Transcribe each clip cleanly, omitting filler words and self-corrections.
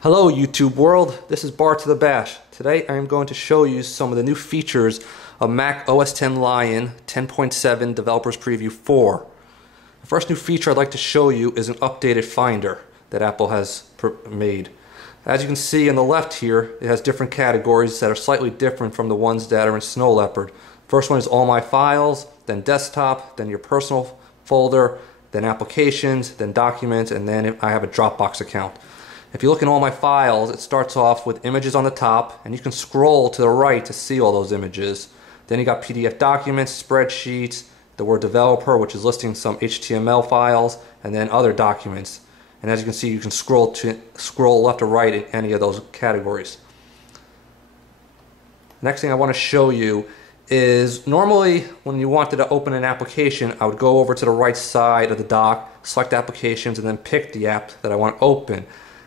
Hello YouTube world, this is Bar to the Bash. Today I am going to show you some of the new features of Mac OS X Lion 10.7 Developers Preview 4. The first new feature I'd like to show you is an updated Finder that Apple has made. As you can see on the left here, it has different categories that are slightly different from the ones that are in Snow Leopard. First one is All My Files, then Desktop, then Your Personal folder, then Applications, then Documents, and then I have a Dropbox account. If you look in All My Files, it starts off with images on the top, and you can scroll to the right to see all those images. Then you got PDF documents, spreadsheets, the word developer, which is listing some HTML files, and then other documents. And as you can see, you can scroll left or right in any of those categories. Next thing I want to show you is normally when you wanted to open an application, I would go over to the right side of the dock, select applications, and then pick the app that I want to open.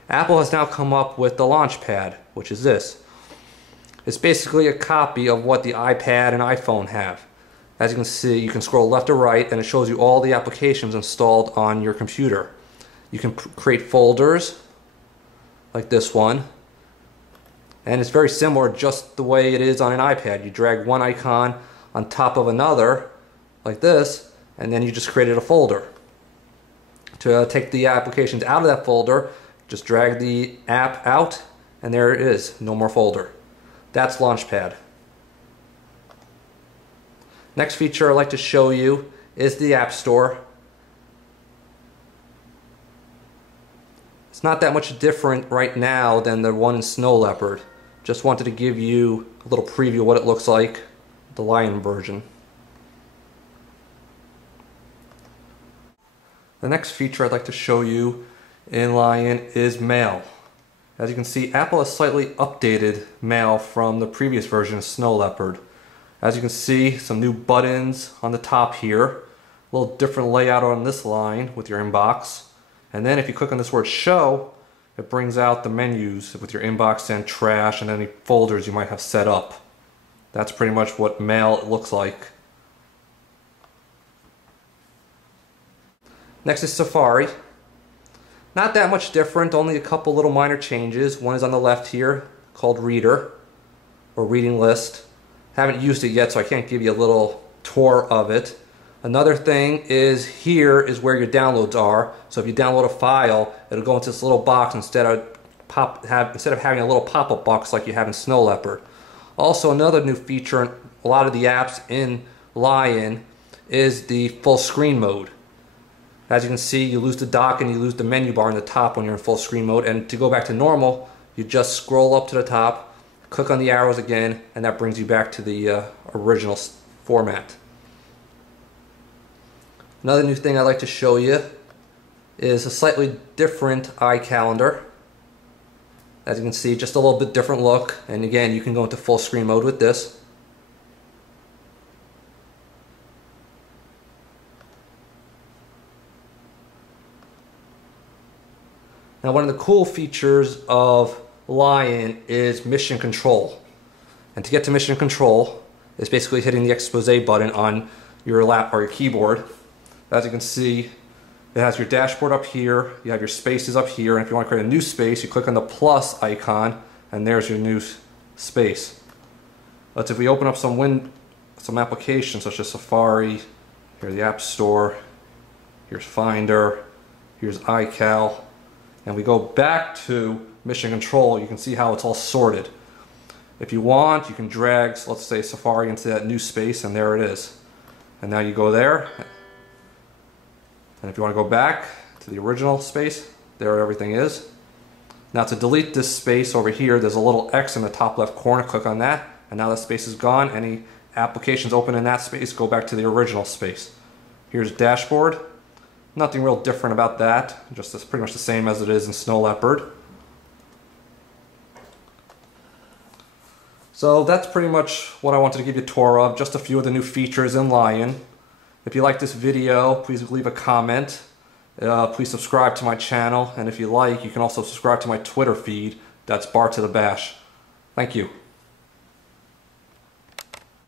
Apple has now come up with the Launchpad, which is this. It's basically a copy of what the iPad and iPhone have. As you can see, you can scroll left or right and it shows you all the applications installed on your computer. You can create folders like this one, and it's very similar just the way it is on an iPad. You drag one icon on top of another like this, and then you just created a folder. To take the applications out of that folder, just drag the app out, and there it is, no more folder. That's Launchpad. Next feature I'd like to show you is the App Store. It's not that much different right now than the one in Snow Leopard. Just wanted to give you a little preview of what it looks like, the Lion version. The next feature I'd like to show you in Lion is Mail. As you can see, Apple has slightly updated Mail from the previous version of Snow Leopard. As you can see, some new buttons on the top here, a little different layout on this line with your inbox, and then if you click on this word Show, it brings out the menus with your inbox and trash and any folders you might have set up. That's pretty much what Mail looks like. Next is Safari. Not that much different, only a couple little minor changes. One is on the left here, called Reader, or Reading List. Haven't used it yet, so I can't give you a little tour of it. Another thing is here is where your downloads are. So if you download a file, it'll go into this little box instead of having a little pop-up box like you have in Snow Leopard. Also, another new feature in a lot of the apps in Lion is the full screen mode. As you can see, you lose the dock and you lose the menu bar in the top when you're in full screen mode. And to go back to normal, you just scroll up to the top, click on the arrows again, and that brings you back to the original format. Another new thing I'd like to show you is a slightly different iCalendar. As you can see, just a little bit different look. And again, you can go into full screen mode with this. Now, one of the cool features of Lion is mission control. And to get to mission control, it's basically hitting the expose button on your lap or your keyboard. As you can see, it has your dashboard up here, you have your spaces up here, and if you want to create a new space, you click on the plus icon, and there's your new space. But if we open up some applications such as Safari, here's the App Store, here's Finder, here's iCal, and we go back to mission control, you can see how it's all sorted. If you want, you can drag, let's say, Safari into that new space, and there it is. And now you go there, and if you want to go back to the original space, there everything is. Now to delete this space over here, there's a little X in the top left corner, click on that, and now that space is gone. Any applications open in that space go back to the original space. Here's dashboard. Nothing real different about that, just as pretty much the same as it is in Snow Leopard. So that's pretty much what I wanted to give you a tour of, just a few of the new features in Lion. If you like this video, please leave a comment. Please subscribe to my channel, and if you like, you can also subscribe to my Twitter feed. That's Bar to the Bash. Thank you.